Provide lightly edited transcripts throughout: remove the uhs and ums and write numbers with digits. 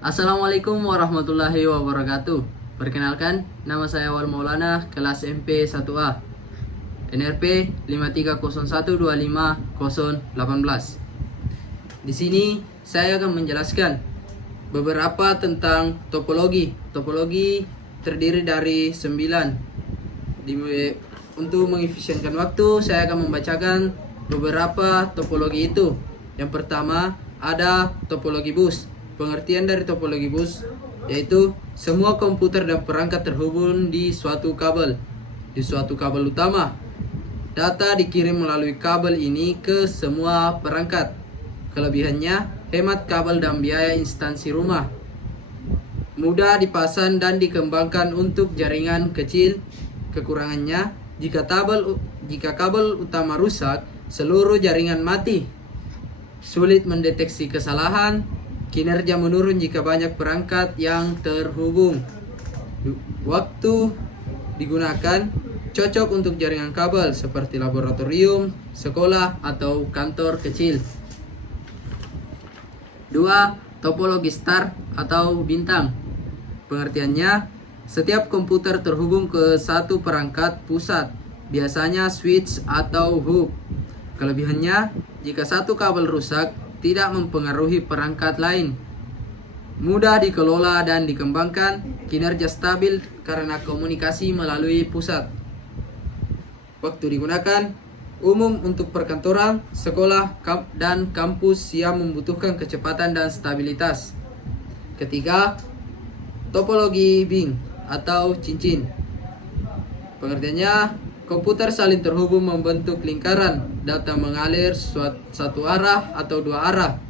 Assalamualaikum warahmatullahi wabarakatuh. Perkenalkan, nama saya Wal Maulana, kelas MP 1A, NRP 530125018. Di sini saya akan menjelaskan beberapa tentang topologi. Topologi terdiri dari 9. Untuk mengefisienkan waktu, saya akan membacakan beberapa topologi itu. Yang pertama ada topologi bus. Pengertian dari topologi bus yaitu semua komputer dan perangkat terhubung di suatu kabel utama. Data dikirim melalui kabel ini ke semua perangkat. Kelebihannya, hemat kabel dan biaya instansi rumah. Mudah dipasang dan dikembangkan untuk jaringan kecil. Kekurangannya, jika kabel utama rusak, seluruh jaringan mati. Sulit mendeteksi kesalahan. Kinerja menurun jika banyak perangkat yang terhubung. Waktu digunakan cocok untuk jaringan kabel seperti laboratorium, sekolah, atau kantor kecil. 2. Topologi star atau bintang. Pengertiannya, setiap komputer terhubung ke satu perangkat pusat, biasanya switch atau hub. Kelebihannya, jika satu kabel rusak, tidak mempengaruhi perangkat lain. Mudah dikelola dan dikembangkan, kinerja stabil karena komunikasi melalui pusat. Waktu digunakan umum untuk perkantoran, sekolah, dan kampus yang membutuhkan kecepatan dan stabilitas. Ketiga, topologi Bing atau cincin. Pengertiannya, komputer saling terhubung membentuk lingkaran. Data mengalir satu arah atau dua arah.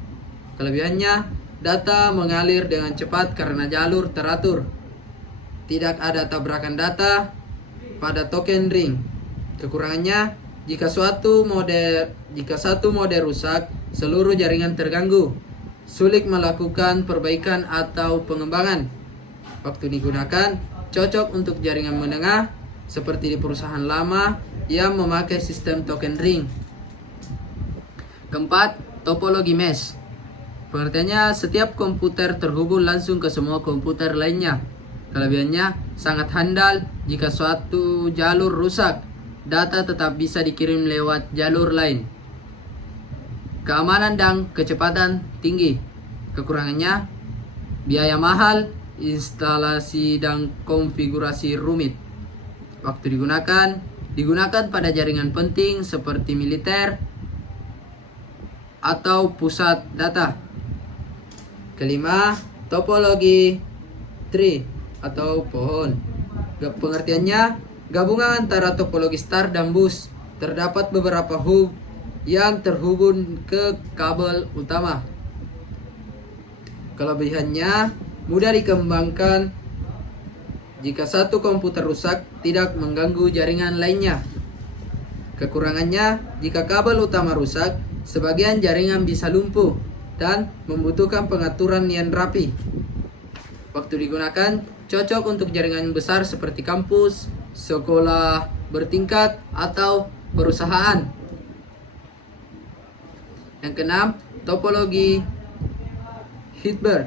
Kelebihannya, data mengalir dengan cepat karena jalur teratur. Tidak ada tabrakan data pada token ring. Kekurangannya, jika satu mode rusak, seluruh jaringan terganggu. Sulit melakukan perbaikan atau pengembangan. Waktu digunakan cocok untuk jaringan menengah seperti di perusahaan lama yang memakai sistem token ring. Keempat, topologi mesh. Pengertiannya, setiap komputer terhubung langsung ke semua komputer lainnya. Kelebihannya, sangat handal. Jika suatu jalur rusak, data tetap bisa dikirim lewat jalur lain. Keamanan dan kecepatan tinggi. Kekurangannya, biaya mahal, instalasi dan konfigurasi rumit. Waktu digunakan pada jaringan penting seperti militer atau pusat data. Kelima, topologi tree atau pohon. Pengertiannya, gabungan antara topologi star dan bus. Terdapat beberapa hub yang terhubung ke kabel utama. Kelebihannya, mudah dikembangkan. Jika satu komputer rusak, tidak mengganggu jaringan lainnya. Kekurangannya, jika kabel utama rusak, sebagian jaringan bisa lumpuh dan membutuhkan pengaturan yang rapi. Waktu digunakan, cocok untuk jaringan besar seperti kampus, sekolah bertingkat, atau perusahaan. Yang keenam, topologi Hilbert.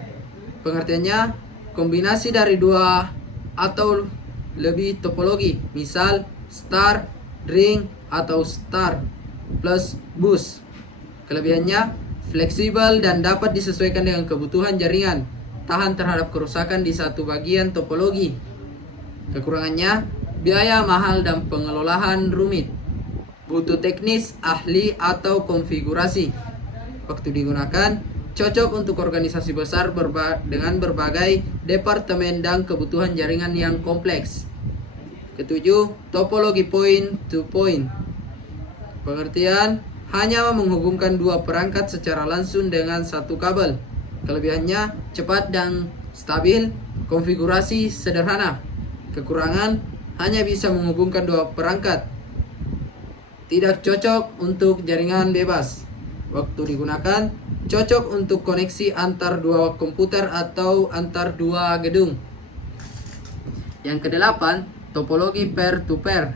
Pengertiannya, kombinasi dari dua atau lebih topologi, misal star, ring, atau star plus bus. Kelebihannya, fleksibel dan dapat disesuaikan dengan kebutuhan jaringan, tahan terhadap kerusakan di satu bagian topologi. Kekurangannya, biaya mahal dan pengelolaan rumit, butuh teknis, ahli, atau konfigurasi. Waktu digunakan, cocok untuk organisasi besar dengan berbagai departemen dan kebutuhan jaringan yang kompleks. Ketujuh, topologi point to point. Pengertian, hanya menghubungkan dua perangkat secara langsung dengan satu kabel. Kelebihannya, cepat dan stabil, konfigurasi sederhana. Kekurangan, hanya bisa menghubungkan dua perangkat. Tidak cocok untuk jaringan bebas. Waktu digunakan, cocok untuk koneksi antar dua komputer atau antar dua gedung. Yang kedelapan, topologi peer-to-peer.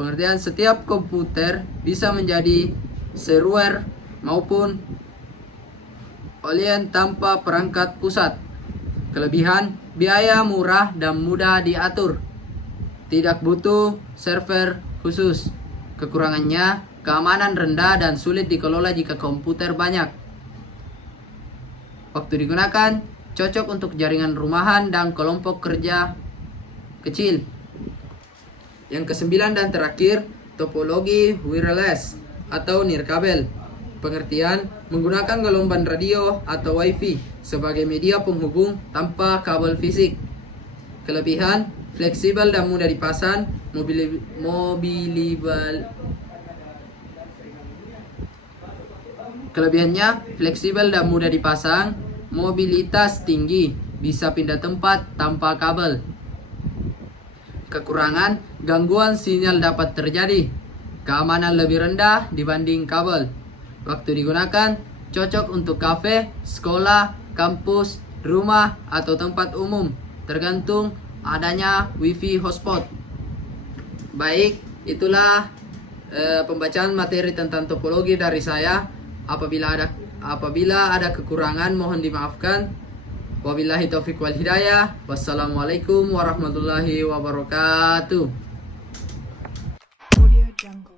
Pengertian, setiap komputer bisa menjadi server maupun alien tanpa perangkat pusat. Kelebihan, biaya murah dan mudah diatur. Tidak butuh server khusus. Kekurangannya, keamanan rendah dan sulit dikelola jika komputer banyak. Waktu digunakan, cocok untuk jaringan rumahan dan kelompok kerja kecil. Yang kesembilan dan terakhir, topologi wireless atau nirkabel. Pengertian, menggunakan gelombang radio atau wifi sebagai media penghubung tanpa kabel fisik. Kelebihan, fleksibel dan mudah dipasang, Kelebihannya, fleksibel dan mudah dipasang, mobilitas tinggi, bisa pindah tempat tanpa kabel. Kekurangan, gangguan sinyal dapat terjadi, keamanan lebih rendah dibanding kabel. Waktu digunakan, cocok untuk kafe, sekolah, kampus, rumah, atau tempat umum, tergantung adanya wifi hotspot. Baik, itulah pembacaan materi tentang topologi dari saya. Apabila ada kekurangan mohon dimaafkan. Wabillahi taufiq wal hidayah. Wassalamualaikum warahmatullahi wabarakatuh. Audio Jungle.